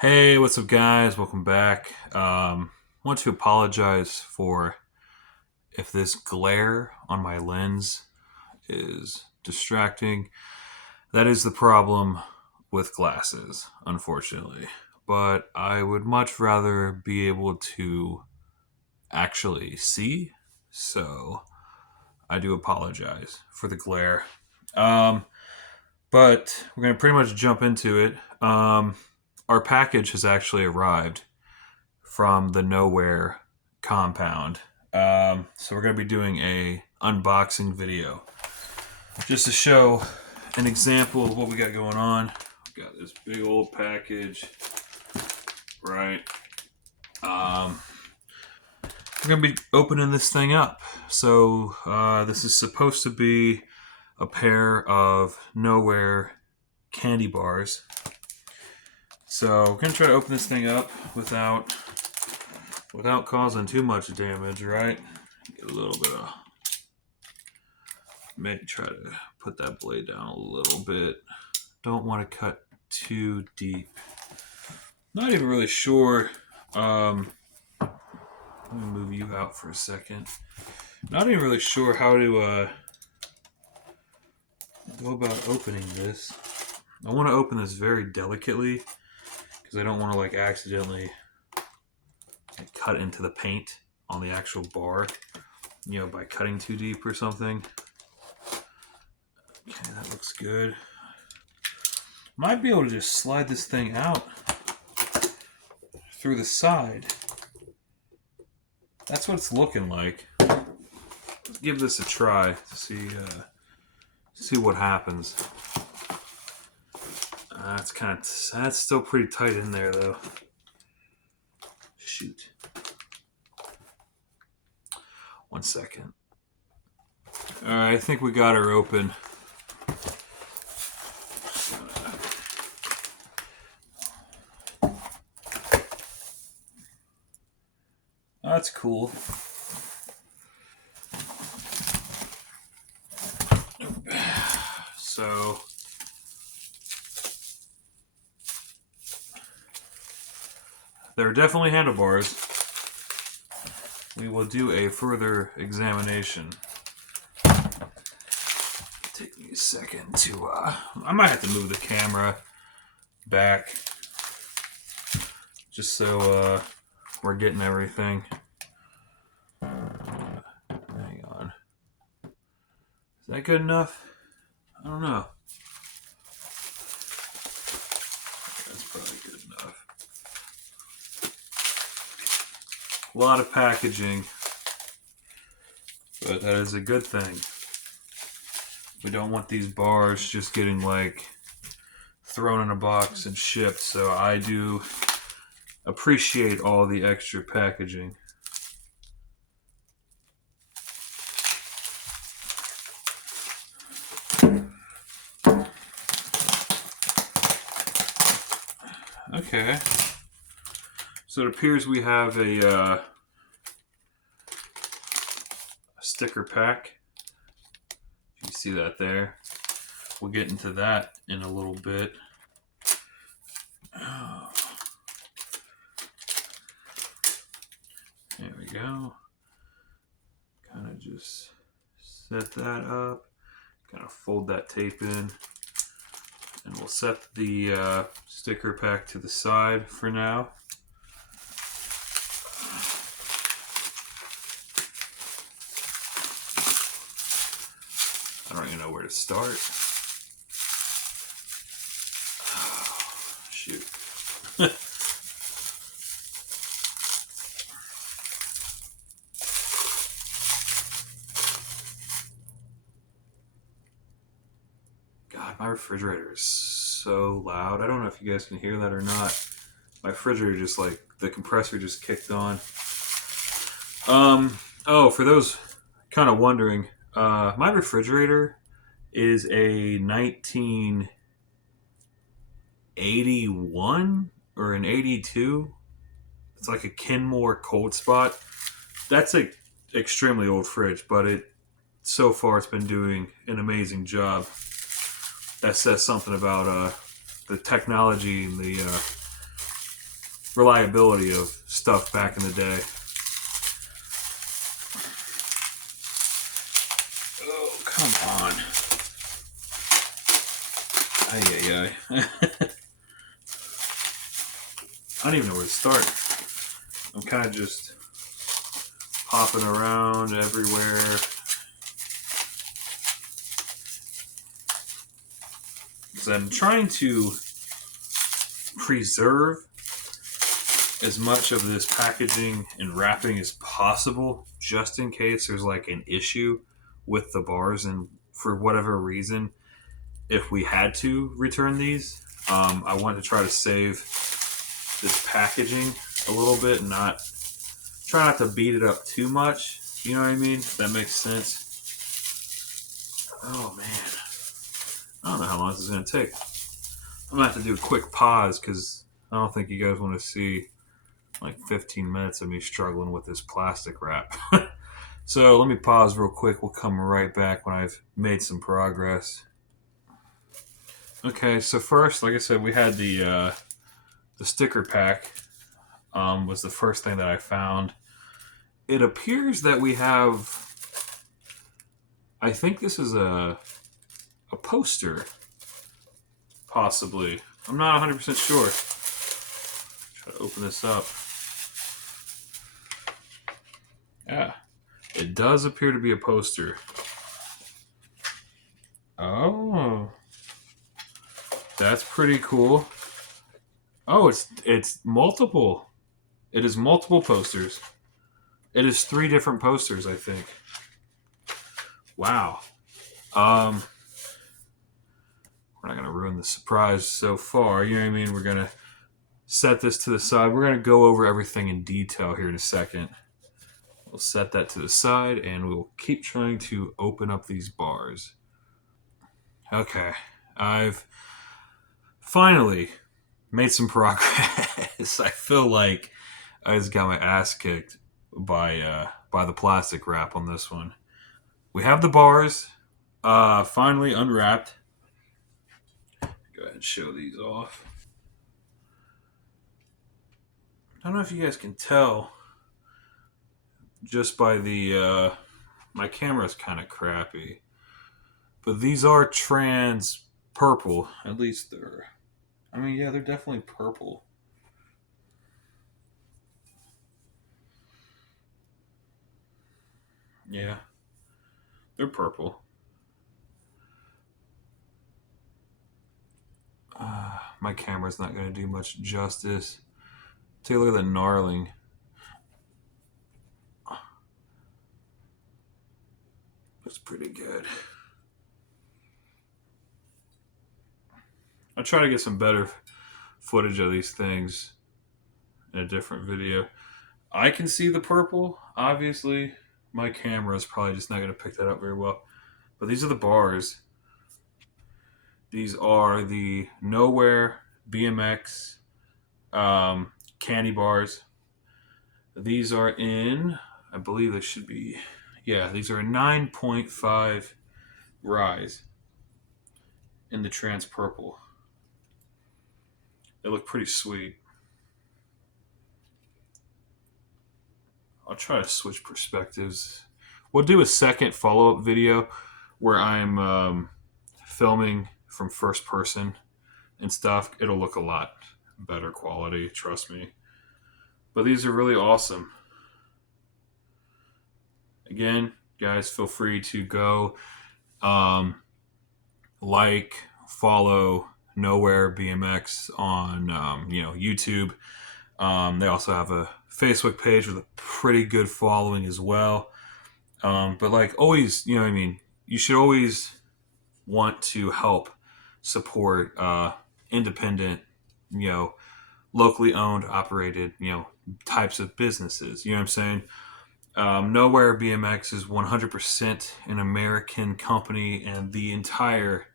Hey, what's up, guys? Welcome back. Want to apologize for if this glare on my lens is distracting. That is the problem with glasses, unfortunately. But I would much rather be able to actually see, so I do apologize for the glare. Um, but we're going to pretty much jump into it. Our package has actually arrived from the Nowear compound. So we're going to be doing a unboxing video just to show an example of what we got going on. We got this big old package, right? We're going to be opening this thing up. So this is supposed to be a pair of Nowear candy bars. So we're going to try to open this thing up without causing too much damage, right? Get a little bit of... Maybe try to put that blade down a little bit. Don't want to cut too deep. Not even really sure. Let me move you out for a second. Not even really sure how to go about opening this. I want to open this very delicately because I don't want to accidentally cut into the paint on the actual bar, by cutting too deep or something. Okay, that looks good. Might be able to just slide this thing out through the side. That's what it's looking like. Let's give this a try to see what happens. That's still pretty tight in there though. Shoot. 1 second. Alright, I think we got her open. That's cool. So there are definitely handlebars. We will do a further examination. Take me a second to I might have to move the camera back just so we're getting everything. Hang on. Is that good enough? I don't know. That's probably good enough. A lot of packaging, but that is a good thing. We don't want these bars just getting thrown in a box and shipped, so I do appreciate all the extra packaging. Okay, so it appears we have a sticker pack. You see that there? We'll get into that in a little bit. Oh. There we go. Kind of just set that up. Kind of fold that tape in. And we'll set the sticker pack to the side for now. I don't even know where to start. Oh, shoot. God, my refrigerator is so loud. I don't know if you guys can hear that or not. My refrigerator just the compressor just kicked on. Oh, for those kind of wondering, my refrigerator is a 1981 or an 82. It's like a Kenmore cold spot. That's a extremely old fridge, but so far it's been doing an amazing job. That says something about the technology and reliability of stuff back in the day. Oh, come on. Ay, ay, ay. I don't even know where to start. I'm kind of just hopping around everywhere. Because I'm trying to preserve as much of this packaging and wrapping as possible, just in case there's like an issue with the bars, and for whatever reason, if we had to return these, I want to try to save this packaging a little bit and try not to beat it up too much. You know what I mean? If that makes sense. Oh man, I don't know how long this is going to take. I'm going to have to do a quick pause because I don't think you guys want to see like 15 minutes of me struggling with this plastic wrap. So let me pause real quick. We'll come right back when I've made some progress. Okay, so first, like I said, we had the sticker pack. Was the first thing that I found. It appears that we have. I think this is a poster, possibly. I'm not 100% sure. Try to open this up. Yeah, it does appear to be a poster. Oh, that's pretty cool. Oh, it's multiple. It is multiple posters. It is 3 different posters, I think. Wow. We're not gonna ruin the surprise so far. You know what I mean? We're gonna set this to the side. We're gonna go over everything in detail here in a second. We'll set that to the side, and we'll keep trying to open up these bars. Okay, I've finally made some progress. I feel like I just got my ass kicked by the plastic wrap on this one. We have the bars finally unwrapped. Go ahead and show these off. I don't know if you guys can tell just by the my camera's kind of crappy, but these are trans purple. At least they're. I mean, yeah, they're definitely purple. Yeah, they're purple. My camera's not going to do much justice. Take a look at the gnarling. That's pretty good. I'll try to get some better footage of these things in a different video. I can see the purple, obviously. My camera is probably just not going to pick that up very well. But these are the bars. These are the Nowear BMX candy bars. These are in, I believe they should be, yeah, these are a 9.5 rise in the trans purple. They look pretty sweet. I'll try to switch perspectives. We'll do a second follow-up video where I'm filming from first person and stuff. It'll look a lot better quality, trust me. But these are really awesome. Again, guys, feel free to go like, follow Nowear BMX on YouTube. They also have a Facebook page with a pretty good following as well. But like always, you know what I mean? You should always want to help support independent, locally owned, operated, types of businesses. You know what I'm saying? Nowear BMX is 100% an American company, and the entire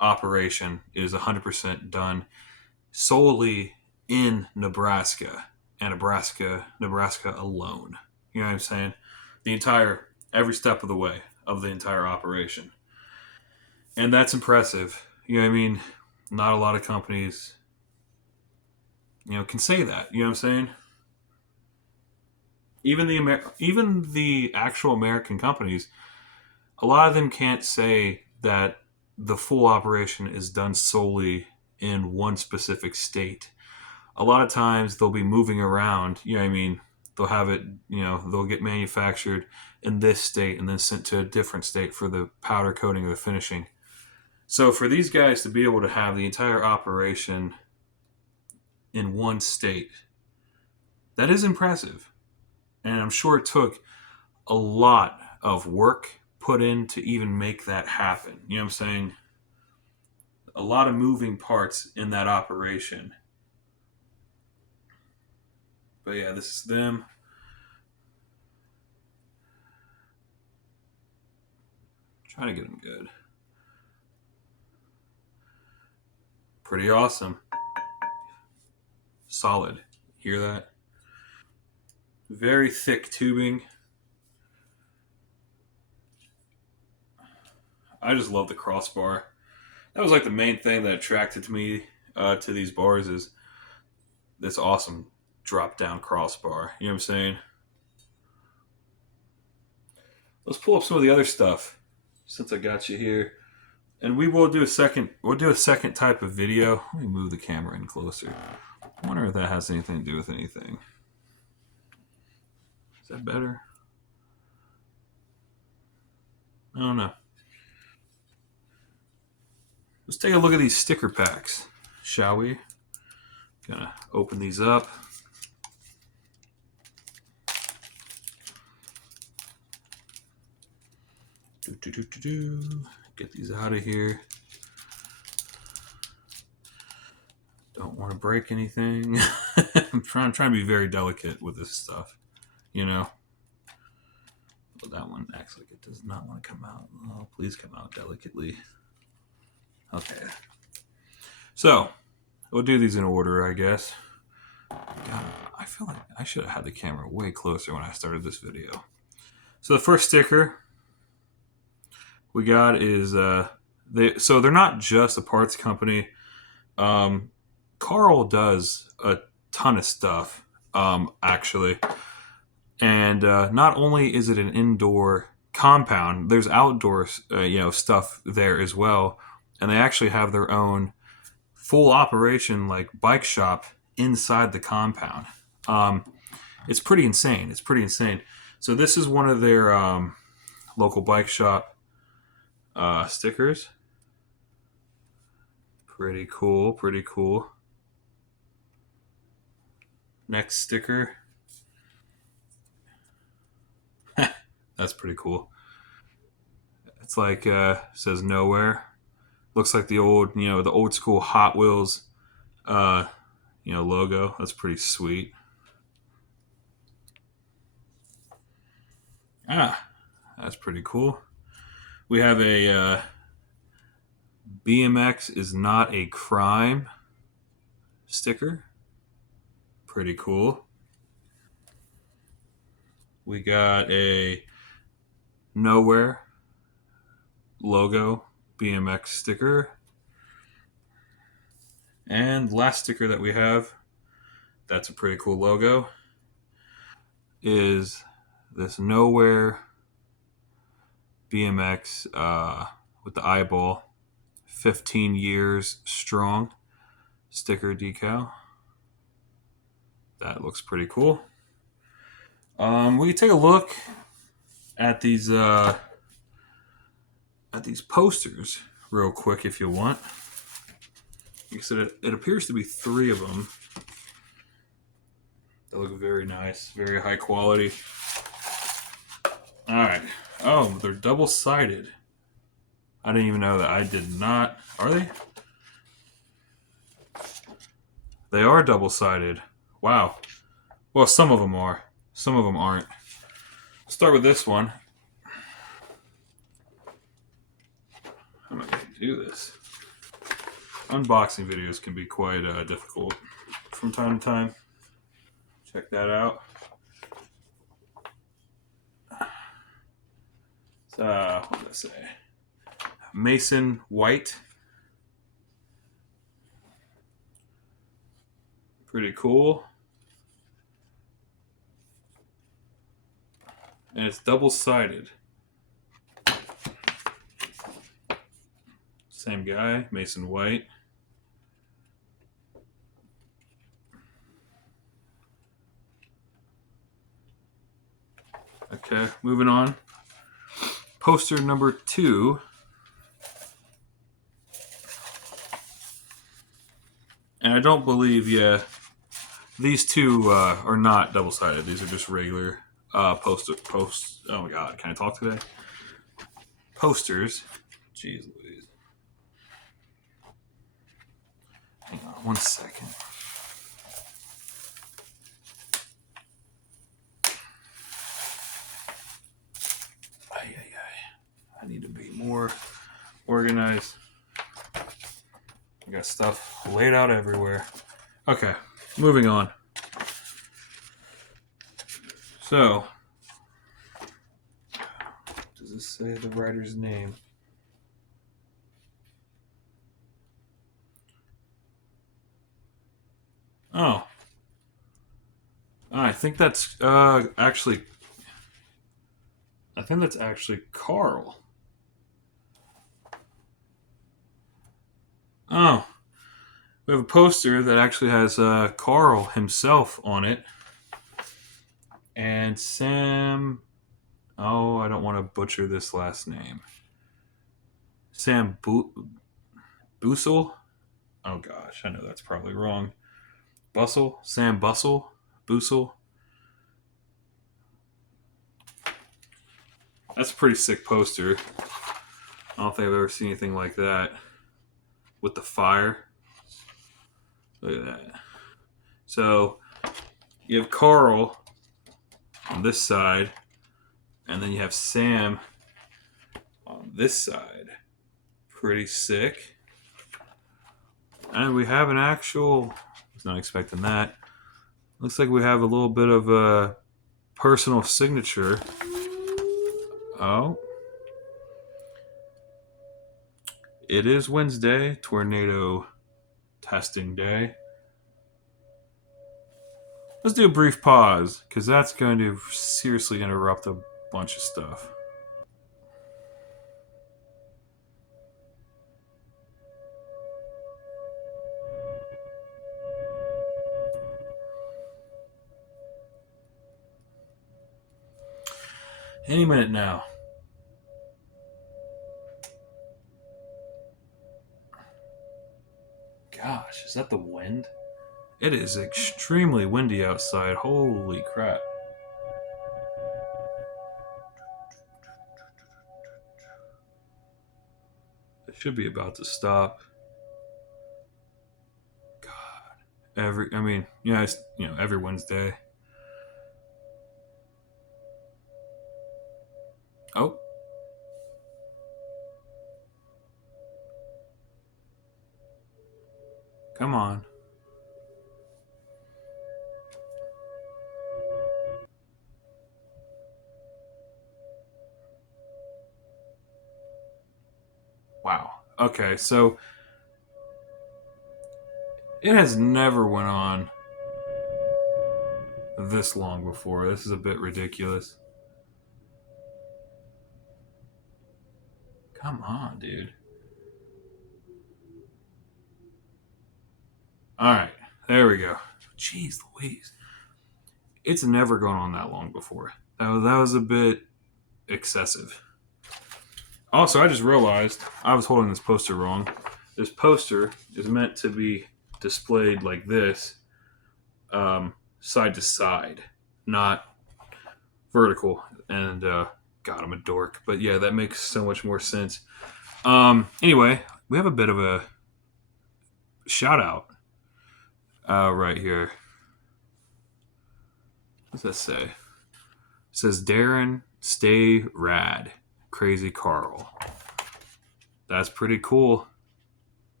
operation is 100% done solely in Nebraska, and Nebraska alone. You know what I'm saying? Every step of the way of the entire operation. And that's impressive. You know what I mean? Not a lot of companies can say that. You know what I'm saying? Even the actual American companies, a lot of them can't say that the full operation is done solely in one specific state. A lot of times they'll be moving around. You know what I mean? They'll have it. They'll get manufactured in this state and then sent to a different state for the powder coating or the finishing. So for these guys to be able to have the entire operation in one state, that is impressive. And I'm sure it took a lot of work put in to even make that happen. You know what I'm saying? A lot of moving parts in that operation. But yeah, this is them. Trying to get them good. Pretty awesome. Solid. Hear that? Very thick tubing. I just love the crossbar. That was like the main thing that attracted me to these bars is this awesome drop down crossbar. You know what I'm saying? Let's pull up some of the other stuff since I got you here. And we will do a second. We'll do a second type of video. Let me move the camera in closer. I wonder if that has anything to do with anything. Is that better? I don't know. Let's take a look at these sticker packs, shall we? Gonna open these up. Get these out of here. Don't want to break anything. I'm trying to be very delicate with this stuff, Well, that one acts like it does not want to come out. Oh, please come out delicately. Okay. So, we'll do these in order, I guess. God, I feel like I should have had the camera way closer when I started this video. So the first sticker we got is they're not just a parts company. Carl does a ton of stuff, actually. And not only is it an indoor compound, there's outdoor, stuff there as well. And they actually have their own full operation, like bike shop inside the compound. It's pretty insane. So this is one of their local bike shop stickers. Pretty cool. Next sticker. That's pretty cool. It's like says Nowear. Looks like the old school Hot Wheels logo. That's pretty sweet. That's pretty cool. We have a BMX is not a crime sticker. Pretty cool. We got a Nowear logo BMX sticker. And the last sticker that we have, that's a pretty cool logo, is this Nowear BMX with the eyeball, 15 years strong sticker decal. That looks pretty cool. We can take a look at these posters real quick if you want. Like I said, it appears to be 3 of them. They look very nice, very high quality. All right. Oh, they're double-sided. I didn't even know that. I did not. Are they? They are double-sided. Wow. Well, some of them are. Some of them aren't. Let's start with this one. How am I going to do this? Unboxing videos can be quite difficult from time to time. Check that out. What did I say? Mason White. Pretty cool. And it's double-sided. Same guy, Mason White. Okay, moving on. Poster number 2. And I don't believe, these two are not double-sided. These are just regular post. Oh my god, can I talk today? Posters. Jeez Louise. Hang on 1 second. I need to be more organized. I got stuff laid out everywhere. Okay, moving on. So, does this say the writer's name? Oh, I think that's actually. I think that's actually Carl. Oh, we have a poster that actually has Carl himself on it, and Sam. Oh, I don't want to butcher this last name. Sam Busel. Oh gosh, I know that's probably wrong. Bustle, Sam Bustle, Busel. That's a pretty sick poster. I don't think I've ever seen anything like that. With the fire. Look at that. So you have Carl on this side, and then you have Sam on this side. Pretty sick. And we have an actual. I was not expecting that. Looks like we have a little bit of a personal signature. Oh. It is Wednesday, tornado testing day. Let's do a brief pause, because that's going to seriously interrupt a bunch of stuff. Any minute now. Gosh, is that the wind? It is extremely windy outside. Holy crap. It should be about to stop. God. Every Wednesday. Oh. Come on. Wow. Okay, so it has never went on this long before. This is a bit ridiculous. Come on, dude. Alright, there we go. Jeez Louise. It's never gone on that long before. That was a bit excessive. Also, I just realized I was holding this poster wrong. This poster is meant to be displayed like this, side to side, not vertical. And God, I'm a dork, but yeah, that makes so much more sense. Anyway, we have a bit of a shout out right here. What does that say? It says Darren, stay rad, crazy Carl. That's pretty cool.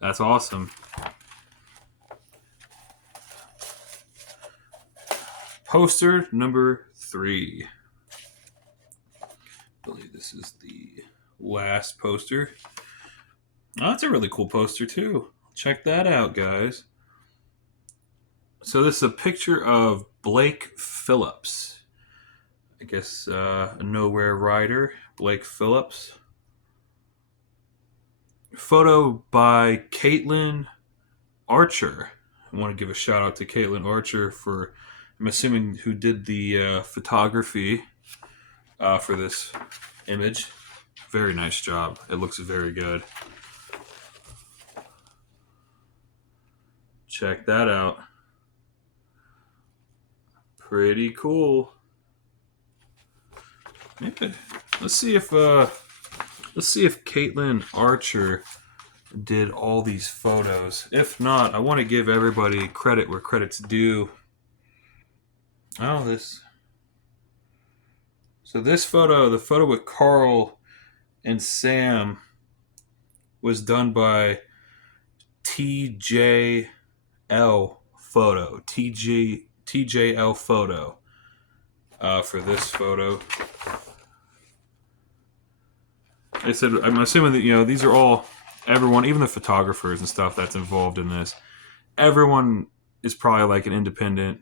That's awesome. Poster number 3. I believe this is the last poster. Oh, that's a really cool poster too. Check that out, guys. So this is a picture of Blake Phillips. I guess a Nowear rider, Blake Phillips. Photo by Caitlin Archer. I want to give a shout out to Caitlin Archer for, I'm assuming, who did the photography for this image. Very nice job. It looks very good. Check that out. Pretty cool. Maybe, let's see if Caitlin Archer did all these photos. If not, I want to give everybody credit where credit's due. Oh, this. So this photo, the photo with Carl and Sam, was done by TJL Photo. TJL Photo. For this photo. I said, I'm assuming that, these are all, everyone, even the photographers and stuff that's involved in this, everyone is probably like an independent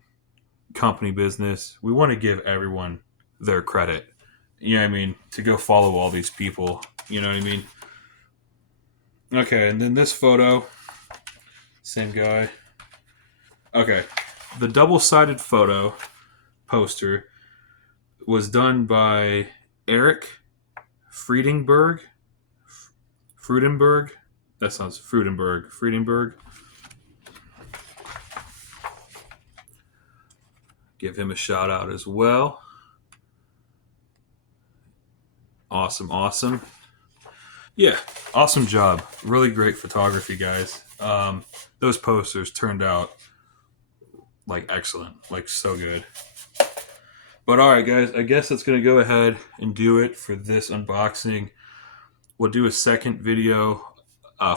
company business. We want to give everyone their credit. You know what I mean? To go follow all these people. You know what I mean? Okay, and then this photo, same guy. Okay, the double-sided photo poster was done by Eric Friedenberg. That sounds Friedenberg. Give him a shout out as well. Awesome. Yeah, awesome job. Really great photography, guys. Those posters turned out like excellent, like so good. But all right, guys, I guess that's going to go ahead and do it for this unboxing. We'll do a second video,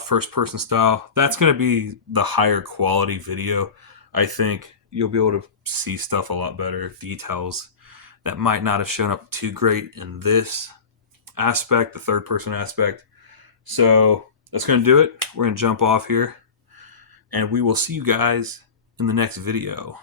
first person style. That's going to be the higher quality video. I think you'll be able to see stuff a lot better, details that might not have shown up too great in this aspect, the third person aspect. So that's going to do it. We're going to jump off here, and we will see you guys in the next video.